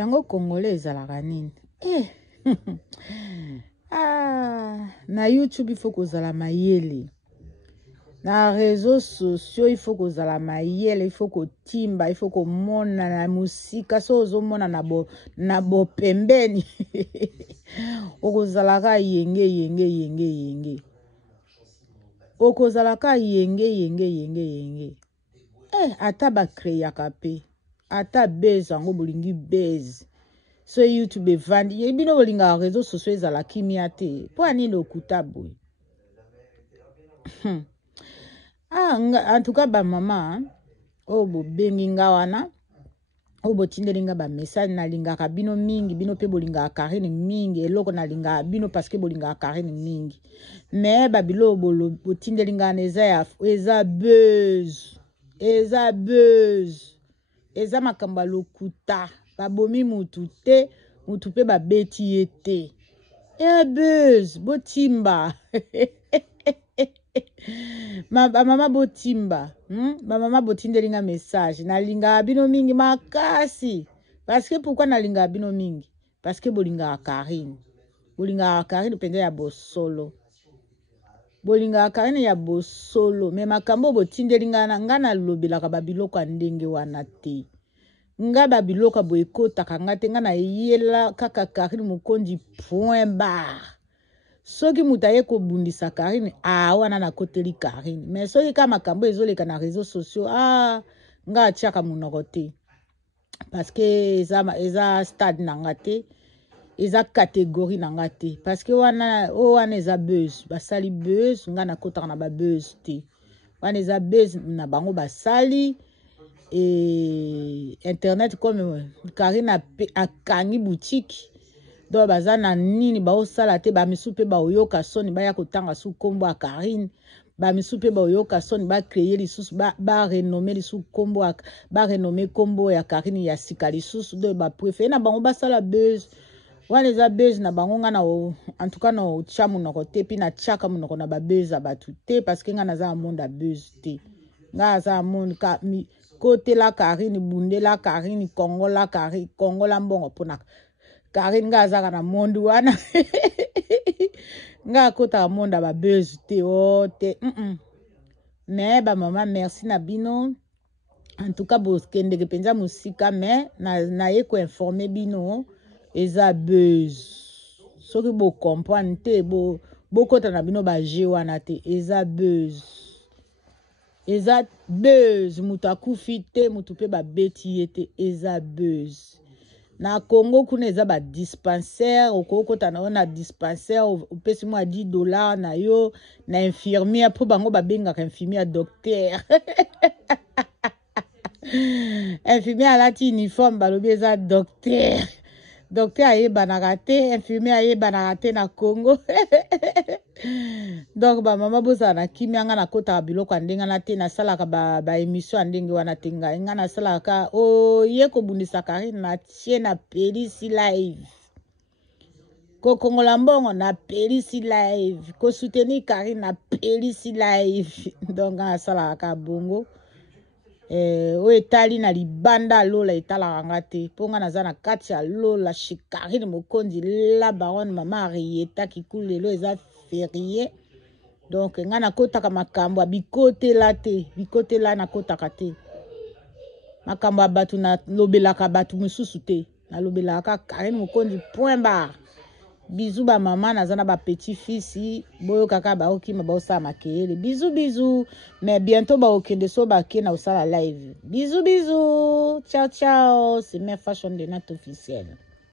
yango congolais ezalaka nini na YouTube il faut kozala mayele, na réseaux sociaux il faut kozala mayele, il faut kotimba, il faut komona na musika so ozomona na bo pembeni okozalaka yenge okozalaka yenge ata ba créaka pe ata base yango bolingi base so YouTube evandi ebino bolinga réseaux sociaux ezala kimia te po anini okuta boy en tout cas ba mama o bo bengi nga wana o bo tindelinga ba message na linga ka bino mingi bino pe bolinga Karine mingi eloko na linga bino parce que bolinga Karine mingi mais ba bilo bo tindelinga na eza buzz eza makamba lokuta babomi mutu te mutu pe babeti ete buzz botimba mama botimba ba mama botindelinga message na linga bino mingi makasi parce que pourquoi na linga bino mingi parce que bolinga Karine penza ya bosolo bolinga Karine ya bosolo me makambo botindelinga na ngana lobelaka babiloko ndenge wana te nga babiloko boekota kanga te nga na yela kaka Karine mukonzi point barre soki mutaye ko bundisa Karine wana na koteli Karine mais soki kama makambo ezoleka na réseaux sociaux nga atiaka munoko te parce que eza stade na nga te eza catégorie na nga te parce que wana eza buzz basali buzz nga na kotaka na ba buzz te wana eza buzz na bango basali internet comme Karine akangi boutique donc baza na nini baosala te bamisu pe baoyoka soni baya kotanga su kombo ya Karine bamisu pe baoyoka soni bacreye lisusu barenome lisusu kombo barenome kombo ya Karine ya sika lisusu donc bapréféré na bango basala buzz wana eza buzz na bango nga na en tout cas na otya munoko te mpi na tiaka munoko na babuzz ya batu te parce que nga naza ya monde ya buzz te nga aza ya monde kote la Karine bundela Karine kongola Karine kongola mbongo mpona Karine nga azaka na monde wana nga akota monde ba buzz te te mais ba mama merci na bino en tout cas bokende ke penza musika mais na ye ko informer bino eza buzz soki bo comprendre te bo kota na bino ba je wana te eza buzz mutu akufi te mutu pe ba beti ete eza buzz na Congo kuna eza ba dispensaire okokota na ona dispensaire opesi mwa $10 na yo na infirmière po bango babengaka infirmière docteur infirmière alati uniforme balobi eza docteur ayebanaka te infirmière ayebanaka te na Congo donc ba mama bozala na kimia nga na kotaka biloko ya ndenge wana te nasalaka ba émission ya ndenge wana te ngai nga nasalaka ye kobundisa Karine na tie na pelisi live kokongola mbongo na pelisi live kosoutenir Karine na pelisi live donc nga nasalaka bongo o etali na libanda lola etalaka nga te mpo nga naza na kati ya lola chez Karine mokonzi la baronne mama Arieta kikulu lelo eza férié donc nga nakotaka makambo ya bikotela te bikotela nakotaka te makambo ya bato nalobelaka bato mosusu te nalobelaka Karine mokonzi point barre bisous ba mama naza na ba petit fils boyo kaka baokima baosala makeyele bisous mais bientôt baokende so bake na osala live bisous ciao c'est Mère Fashion de notre officiel.